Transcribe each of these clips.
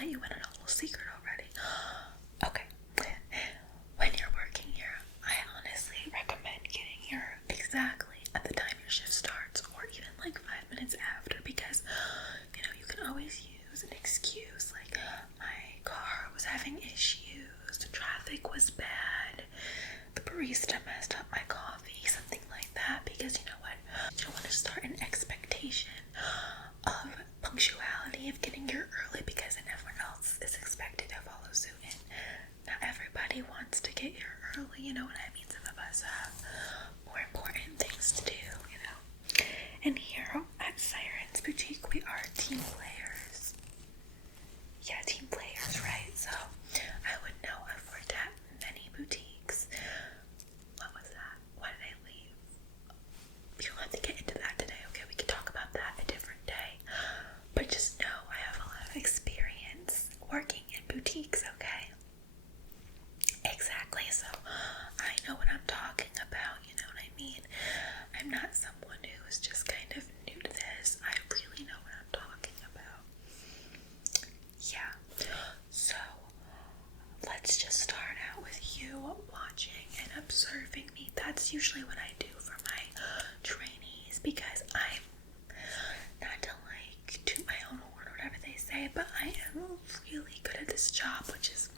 let you in on a little secret already. Okay. When you're working here, I honestly recommend getting here exactly at the time your shift starts, or even like 5 minutes after, because you can always use an excuse like my car was having issues, the traffic was bad, the barista messed up my coffee, something like that, because you know what? You don't want to start an expectation of punctuality, of getting here early, because then everyone else is expected to follow suit, and not everybody wants to get here early, you know what I mean? Some of us have more important things to do, And here at Siren's Boutique, we are team players. Yeah, team players, right? So I would know I've worked at many boutiques. What was that? Why did I leave? We don't have to get into that today, okay? We can talk about that a different day. But just know I have a lot of experience working in boutiques, okay? Exactly, so I know what I'm talking about, you know what I mean? I'm not someone who is just kind of new to this. I really know what I'm talking about. Yeah, so let's just start out with you watching and observing me. That's usually what I do for my trainees, because I'm not to like toot my own horn or whatever they say, but I am really good at this job, which is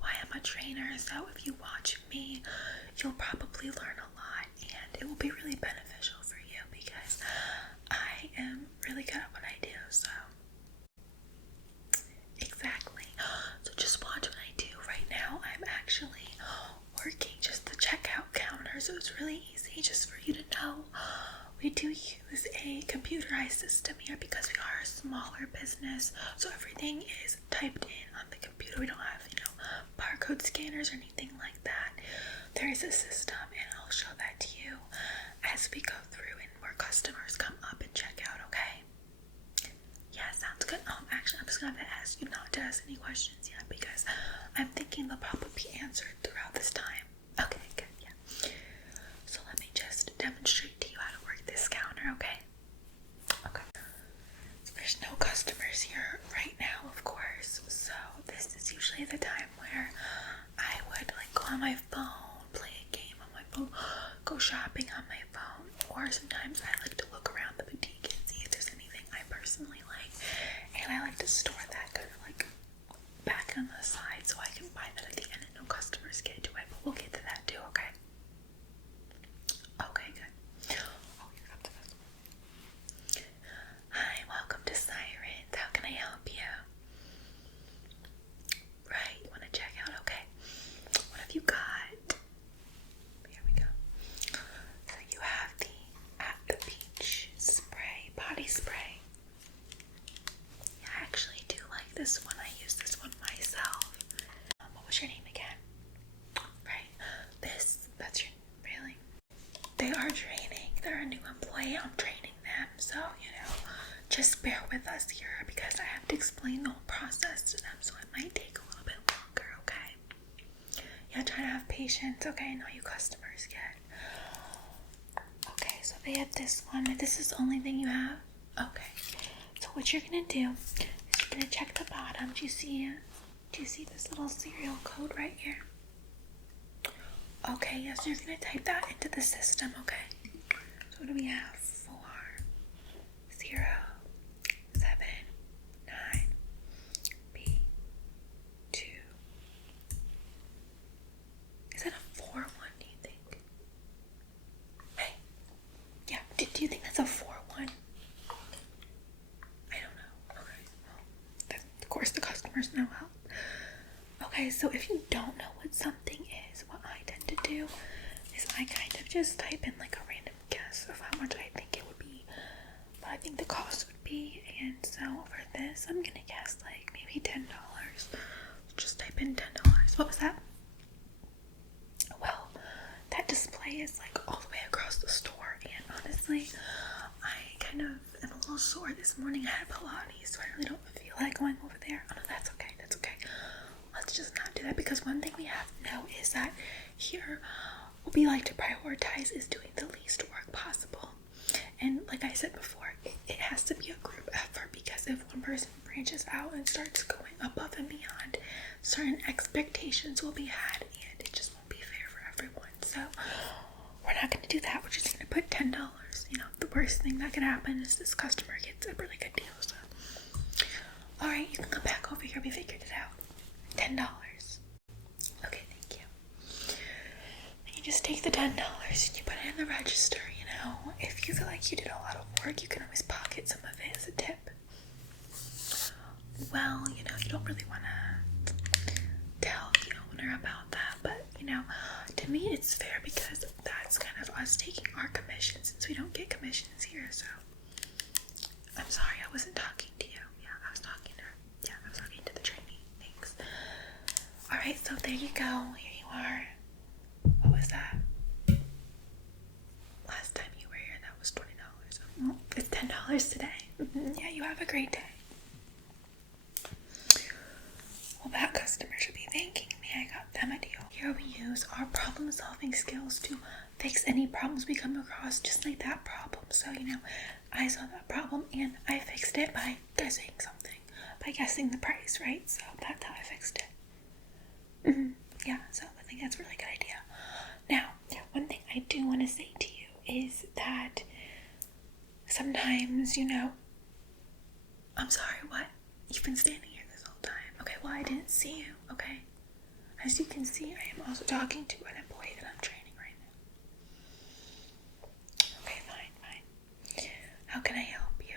why I'm a trainer. So if you watch me, you'll probably learn a lot, and it will be really beneficial for you, because I am really good at what I do. So exactly, so just watch what I do. Right now I'm actually working just the checkout counter, so it's really easy. Just for you to know, we do use a computerized system here because we are a smaller business, so everything is typed in on the computer. We don't have, barcode scanners or anything like that. There is a system, and I'll show that to you as we go through and where customers come up and check out, okay? Yeah, sounds good. Actually, I'm just gonna have to ask you not to ask any questions yet, because I'm thinking they'll probably be answered throughout this time. Okay, good, yeah. So let me just demonstrate to you how to work this counter, okay? Okay. So there's no customers here right now, of course, so this is usually the time where I would go on my phone, play a game on my phone, go shopping on my phone, or sometimes I like to look around the boutique and see if there's anything I personally like, and I like to store that kind of back on the side so I can buy that at the end and no customers get to it, but we'll get to that too, okay? Okay, good. Oh, here comes the customer. Hi, welcome to Sirens. How can I help you? Right, you want to check out? Okay. What have you got? Here we go. So you have the At the Beach spray, body spray. I actually do like this one. I use this one myself. What was your name again? Right. That's your, really? They are training. They're a new employee. I'm training them. So, just bear with us here, because I have to explain the whole process to them, so it might take a little bit longer, okay? Yeah, try to have patience, okay? I know you customers get. Okay, so they had this one. This is the only thing you have? Okay. So what you're gonna do is you're gonna check the bottom. Do you see this little serial code right here? Okay, yes, so you're gonna type that into the system, okay? So what do we have? 4 0 7 9 B 2. Is that a 4 1, do you think? Hey, yeah, do you think that's a 4 1? I don't know. Okay, well, of course the customers know how. Okay, so if you don't know what something is, what I tend to do is I kind of just type in a random guess of how much I think it would be, what I think the cost would be, and so for this I'm gonna guess maybe $10. Just type in $10. What was that? Well, that display is all the way across the store, and honestly, I kind of am a little sore this morning. I had Pilates, so I really don't feel like going over there. Oh no, that's okay, that's okay. Let's just not do that, because one thing we have to know is that here what we like to prioritize is doing the least work possible. And like I said before, it has to be a group effort, because if one person branches out and starts going above and beyond, certain expectations will be had and it just won't be fair for everyone. So we're not going to do that. We're just going to put $10. You know, the worst thing that could happen is this customer gets a really good deal. So, all right, you can come back over here. We figured it out. $10. Okay, thank you. Then you just take the $10 and you put it in the register. You know, if you feel like you did a lot of work, you can always pocket some of it as a tip. Well, you know, you don't really want to tell the owner about that, but you know, to me it's fair, because that's kind of us taking our commission, since we don't get commissions here. So I'm sorry, I wasn't talking to you. I was talking to the trainee. Thanks. All right, so there you go. Here you are. What was that? Last time you were here, that was $20. Well, it's $10 today. Yeah, you have a great day. Well, that customer should be thanking me. I got them a deal. Here we use our problem-solving skills to fix any problems we come across, just like that problem. So, you know, I saw that problem and I fixed it by guessing something. By guessing the price, right? So that's how I fixed it. Yeah, so I think that's a really good idea. Now, one thing I do want to say to you is that sometimes, you know... I'm sorry, what? You've been standing here this whole time. Okay, well, I didn't see you, okay? As you can see, I am also talking to an employee that I'm training right now. Okay, fine. How can I help you?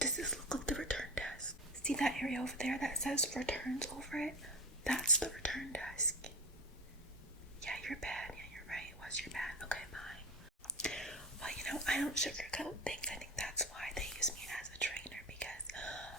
Does this look like the return desk? See that area over there that says returns over it? That's the return desk. Yeah, you're bad. Yeah, you're right. It was your bad. Okay, bye. Well, you know, I don't sugarcoat things. I think that's why they use me as a trainer, because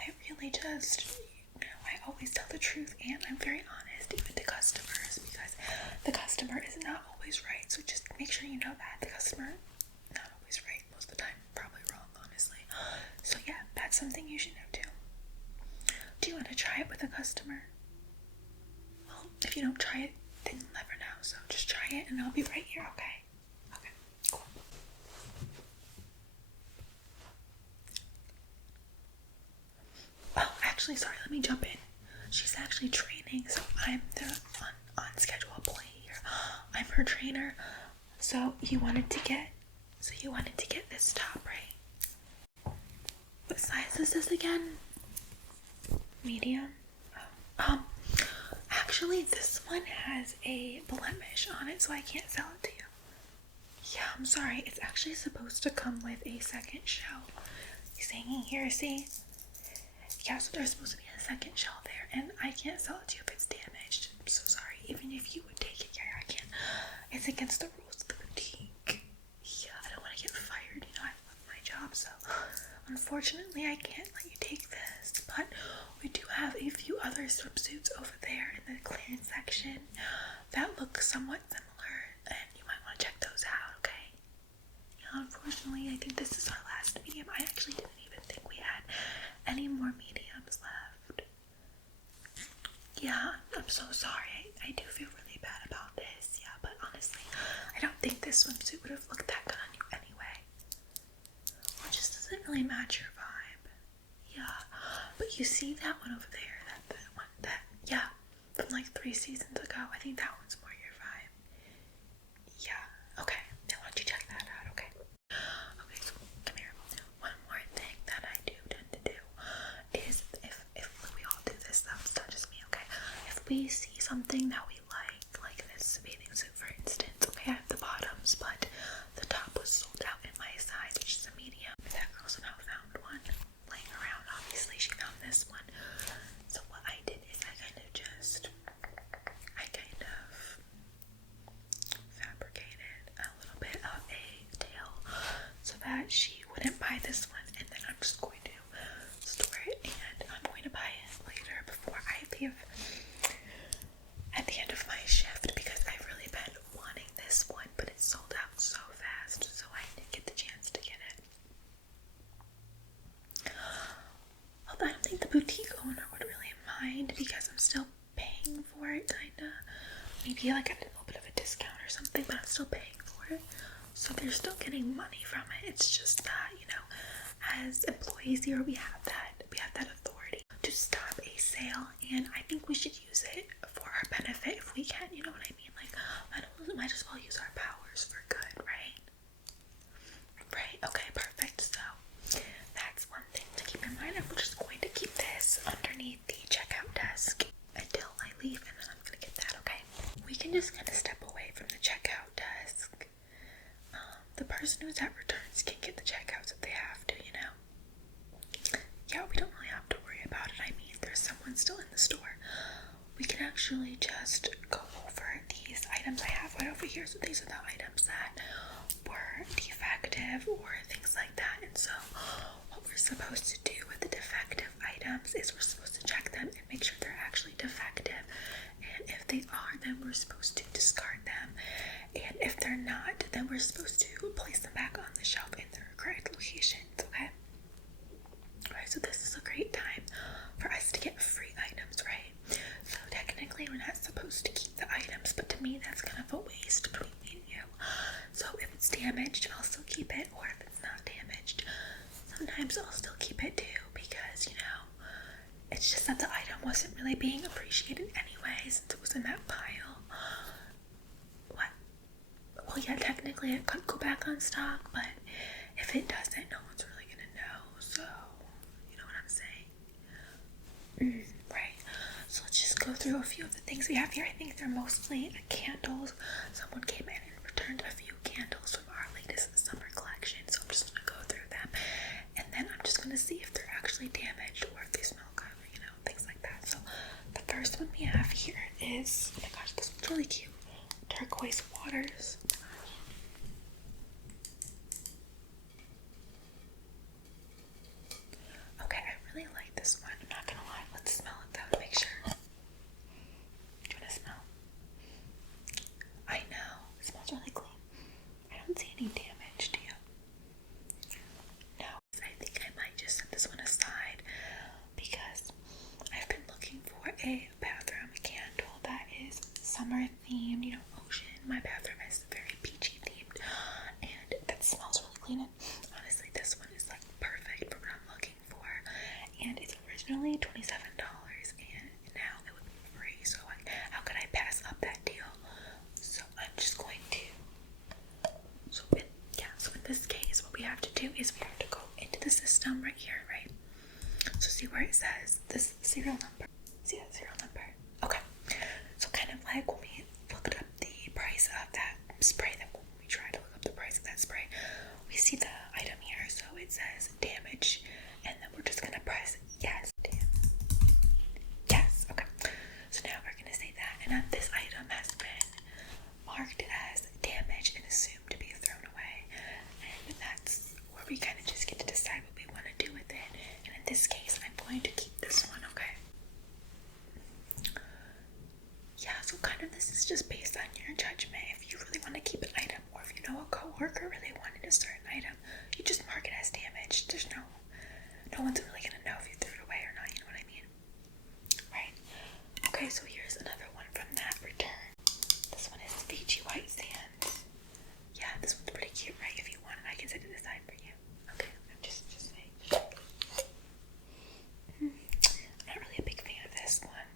I really just, you know, I always tell the truth, and I'm very honest, even to customers, because the customer is not always right. So just make sure you know that. The customer, not always right. Most of the time, probably wrong, honestly. So yeah, that's something you should know too. Do you want to try it with a customer? Well, if you don't try it, then you'll never know. So just try it and I'll be right here, okay? Okay, cool. Oh, actually, sorry, let me jump in. She's actually training, so I'm the on schedule employee here. I'm her trainer. So you wanted to get this top, right? What size is this again? Medium? Oh. Actually, this one has a blemish on it, so I can't sell it to you. Yeah, I'm sorry. It's actually supposed to come with a second shell. It's hanging here, see? Yeah, so there's supposed to be a second shell there, and I can't sell it to you if it's damaged. I'm so sorry. Even if you would take it, yeah, I can't. It's against the rules of the boutique. Yeah, I don't want to get fired. You know, I love my job, so unfortunately, I can't let you take this. But we do have a few other swimsuits over there in the clearance section that look somewhat similar, and you might want to check those out, okay? Yeah, unfortunately, I think this is our last medium. I actually didn't even think we had any more mediums left. Yeah, I'm so sorry. I do feel really bad about this. Yeah, but honestly, I don't think this swimsuit would have looked that good on you anyway. It just doesn't really match your vibe. Yeah, but you see that one over there, yeah, from like 3 seasons ago. I think that one's more your vibe. Yeah, okay. Now why don't you check that out, okay? Okay, so come here. One more thing that I do tend to do is if we all do this though, it's not just me, okay? If we see something that we like this bathing suit for instance, okay, I have the bottoms, but the top was sold out in my size, which is a medium. That girl somehow found one laying around. Obviously, she found this one. So what I did is I kind of fabricated a little bit of a tail so that she wouldn't buy this one, and then I'm just going to store it, and I'm going to buy it later before I leave at the end of my shift, because I've really been wanting this one, but it's sold out so fast, so I didn't get the chance to get it. Although I don't think the boutique owner would really mind, because I'm still paying for it, kinda. Maybe like at a little bit of a discount or something, but I'm still paying for it. So you're still getting money from it. It's just that, you know, as employees here, we have that authority to stop a sale, and I think we should use it for our benefit if we can. You know what I mean? Like, might as well use our powers for good, right? Right. Okay. Perfect. So that's one thing to keep in mind. I'm just going to keep this underneath the checkout desk until I leave, and then I'm gonna get that. Okay. We can just kind of step away from the checkout desk. The person who's at returns can get the checkouts if they have to, you know. Yeah, we don't really have to worry about it. I mean, if there's someone still in the store, we can actually just go over these items I have right over here. So these are the items that were defective or things like that. And so what we're supposed to do with the defective items is we're supposed to check them and make sure they're actually defective. And if they are, then we're supposed to discard them. And if they're not, then we're supposed to place them back on the shelf in their correct locations, okay? Alright, so this is a great time for us to get free items, right? So technically we're not supposed to keep the items, but to me that's kind of a waste between me and you. So if it's damaged, I'll still keep it, or if it's not damaged, sometimes I'll still keep it too, because, you know, it's just that the item wasn't really being appreciated anyway, since it was in that pile. What? Well, yeah, technically it could go back on stock, but if it doesn't, no one's really gonna know, so, you know what I'm saying? Right. So let's just go through a few of the things we have here. I think they're mostly candles. Someone came in and returned a few candles from our latest summer collection, so I'm just gonna go through them, and then I'm just gonna see if they're actually damaged or if they smell good, you know, things like that. So the first one we have here is, oh my gosh, this one's really cute. Turquoise waters. Okay, I really like this one. I'm not gonna lie. Let's smell it though to make sure. Do you wanna smell? I know. It smells really clean. I don't see any damage, do you? No. I think I might just set this one aside because I've been looking for a bathroom candle that is summer themed, you know, ocean. My bathroom is very peachy themed, and that smells really clean. And honestly, this one is like perfect for what I'm looking for. And it's originally $27, and now it would be free. So how could I pass up that deal? So I'm just going to. So in this case, what we have to do is we have to go into the system right here, right? So see where it says this serial number. See that serial number? Okay. So kind of like when we looked up the price of that spray, that when we tried to look up the price of that spray, we see the item here. So it says damage, and then we're just gonna press yes. Yes. Okay. So now we're gonna say that, and this item has been marked as damaged and assumed to be thrown away, and that's where we kind of just get to decide what we want to do with it. And in this case, I'm going to keep this one. Okay. Yeah, so kind of this is just based on your judgment. If you really want to keep an item, or if you know a coworker really wanted a certain item, you just mark it as damaged. There's no one's really gonna know if you threw it away or not, you know what I mean? Right. Okay, so here's another one from that return. This one is Fiji White Sands. Yeah, this one's pretty cute, right? If you want it, I can set it aside for you. Okay, I'm just saying. I'm not really a big fan of this one.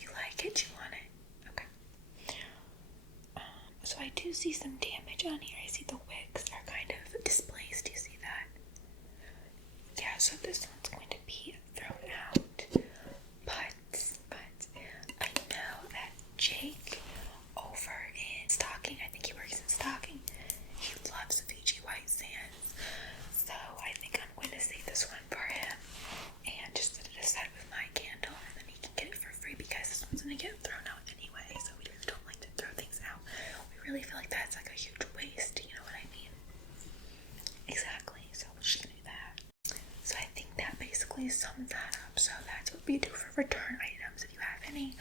You like it? You want it? Okay. So I do see some damage on here. I see the wicks are kind of displaced. Do you see that? Yeah, so this one's going to be thrown out. But I know that Jake over in stocking, I think he works in stocking, he loves Fiji White Sands. So I think I'm going to save this one for him and just set it aside with my candle, and then he can get it for free because this one's going to get thrown out anyway. So we just don't like to throw things out. We really feel like that's like a huge waste, you know what I mean? Exactly. So we're just going to do that. So I think that basically sums that up. So that's what we do for return items. If you have any,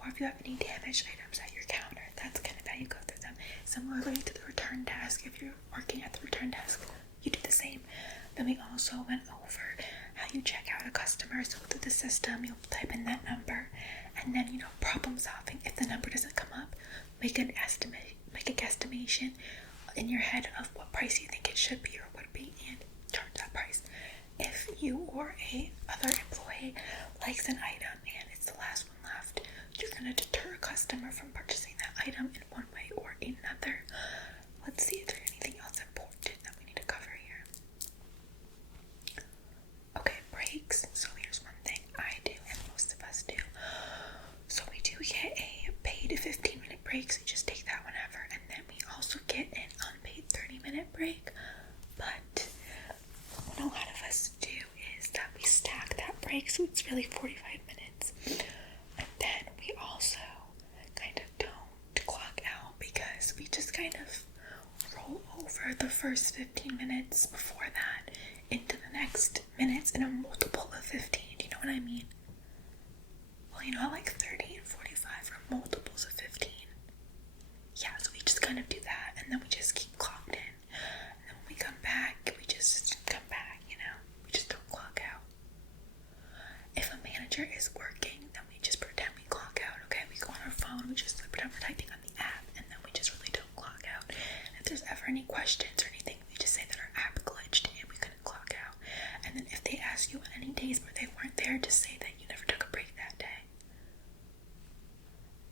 or if you have any damaged items at your counter, that's kind of how you go through them. Similarly to the return desk, if you're working at the return desk, you do the same. Then we also went over how you check out a customer. So through the system, you'll type in that number, and then, you know, problem solving. If the number doesn't come up, make a guesstimation in your head of what price you think it should be or would be and charge that price. If you or a other employee likes an item and it's the last one left, you're going to deter a customer from purchasing that item in one way or another. Let's see if there's anything else important that we need to cover here. Okay, breaks. So here's one thing I do and most of us do. So we do get a paid 15-minute break, so you just take that whenever, and then we also get an unpaid 30-minute break. But what a lot of us do is that we stack that break, so it's really 45 minutes. And then we also kind of don't clock out because we just kind of roll over the first 15 minutes before that into the next minutes in a multiple of 15. Do you know what I mean? Well, you know how like 30 and 45 are multiples of 15? Yeah, so we just kind of do that, and then we just keep clocked in. And then when we come back, we just come back, you know? We just don't clock out. If a manager is working, then we just pretend we clock out, okay? We go on our phone, we just pretend we're typing on the app, and then we just really don't clock out. And if there's ever any questions or anything, we just say that our app glitched and we couldn't clock out. And then if they ask you on any days where they weren't there, just say that you never took a break that day.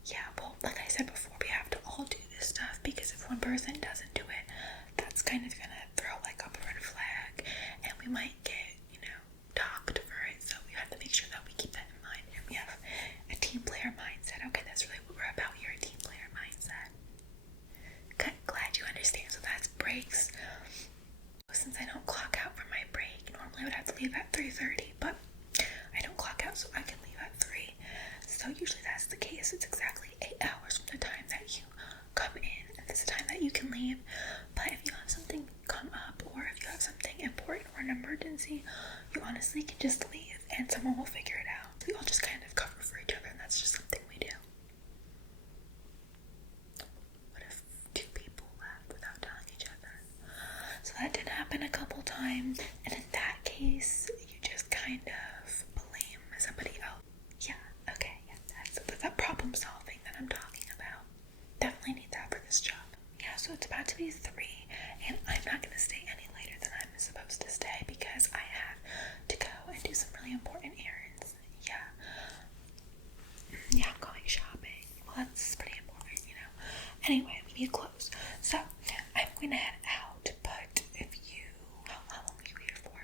Yeah, well, like I said before, we have to all do this stuff because if one person doesn't do it, that's kind of gonna throw like up a red flag, and we might get, you know, docked for it. So we have to make sure that we keep that in mind, and we have a team player mindset. Okay, that's really what we're about here, a team player mindset. Good, glad you understand. So that's breaks. Since I don't clock out for my break, normally I would have to leave at 3:30, but I don't clock out, so I can leave at 3. So usually that's the case. It's exactly 8 hours from the time that you come in, and it's the time that you can leave. But if you have something come up, or if you have something important or an emergency, you honestly can just leave, and someone will figure it out. We all just kind of cover for each other, and that's just something we do. What if 2 people left without telling each other? So that did happen a couple times, and in that case, you just kind of blame somebody else. Yeah, okay, yeah, that's that problem solving that I'm talking about. Definitely need that for this job. Yeah, so it's about to be 3, and I'm not going to stay any later than I'm supposed to stay because I have to go and do some really important errands. Yeah, I'm going shopping. Well, that's pretty important, you know. Anyway, we need clothes. So, I'm going to head out, but if you... How long are you here for?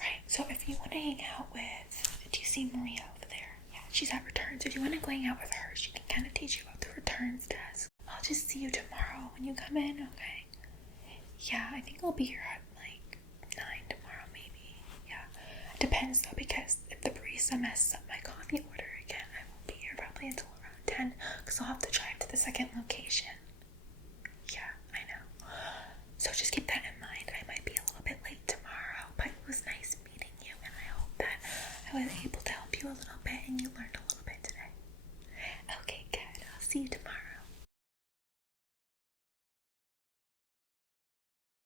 Right, so if you want to hang out with... Do you see Maria over there? Yeah, she's at returns. If you want to go hang out with her, she can kind of teach you about the returns desk. I'll just see you tomorrow when you come in, okay? Yeah, I think I'll be here at like 9 tomorrow, maybe. Yeah, it depends though, because if the barista messes up my coffee order again, I won't be here probably until around 10, because I'll have to drive to the second location. Yeah, I know. So just keep that in mind. I might be a little bit late tomorrow, but it was nice meeting you, and I hope that I was able to help you a little bit and you learned a little